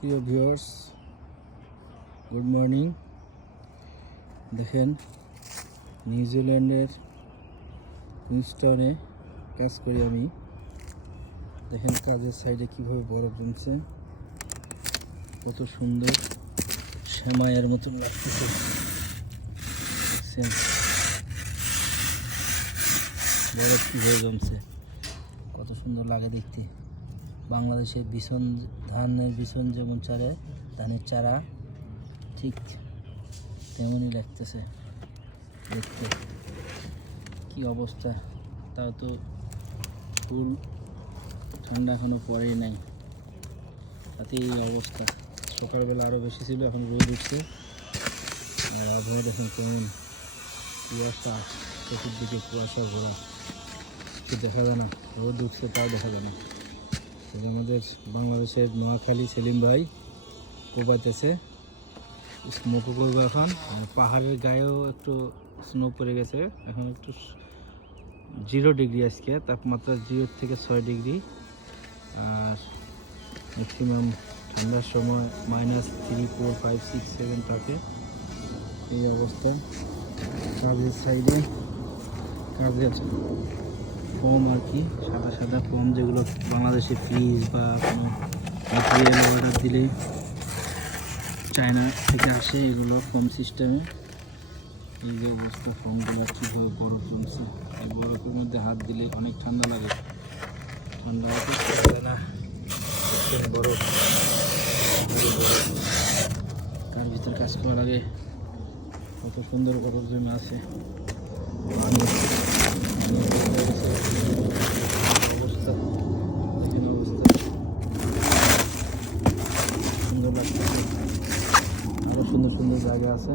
প্রিয় viewers, good morning. দেখেন, নিউজিল্যান্ডের কুইন্সটাউনে কাজ করি আমি। দেখেন কাজের সাইডে কিভাবে বরফ জমছে, কত সুন্দর শ্যামাইয়ের মতন লাগতেছে। বরফ কিভাবে জমছে, কত সুন্দর লাগে দেখতে। বাংলাদেশের বিছন, ধানের বিছন যেমন চারে, ধানের চারা ঠিক তেমনই লাগতেছে দেখতে। কি অবস্থা! তাও তো ফুল ঠান্ডা এখনো পড়েই নাই, তাতে এই অবস্থা। সকালবেলা আরও বেশি ছিল, এখন রোদ উঠছে। আর আবহাওয়া দেখুন কেমন, কুয়াশা চতুর্দিকে, কুয়াশা ভরা, কিছু দেখা যায় না। রোদ উঠছে তাও দেখা যায় না। আমাদের বাংলাদেশের নোয়াখালী সেলিম ভাই কোপাইতেছে, স্মোকও করবো এখন। আর পাহাড়ের গায়েও একটু স্নো পড়ে গেছে, এখন একটু 0 ডিগ্রি আজকে তাপমাত্রা, 0 থেকে 6 ডিগ্রি। আর ম্যাক্সিমাম ঠান্ডার সময় -3, 4, 5, 6, 7 থাকে। এই অবস্থা। কাজের সাইডে কাজের ফোম আর কি, সাদা সাদা ফোম, যেগুলো বাংলাদেশে ফ্রিজ বা কোনো ম্যাটেরিয়াল অর্ডার দিলে চায়না থেকে আসে, এগুলো ফোম সিস্টেমে। এই যে অবস্থা, ফোমগুলো কীভাবে বরফ জমছে। এই বরফের মধ্যে হাত দিলে অনেক ঠান্ডা লাগে, ঠান্ডা লাগে না। বরফ, তার ভিতর কাজ করা লাগে, কত সুন্দর বরফ জমে আছে। অবস্থা দেখেন, অবস্থা সুন্দর লাগছে। আরো সুন্দর সুন্দর জায়গা আছে।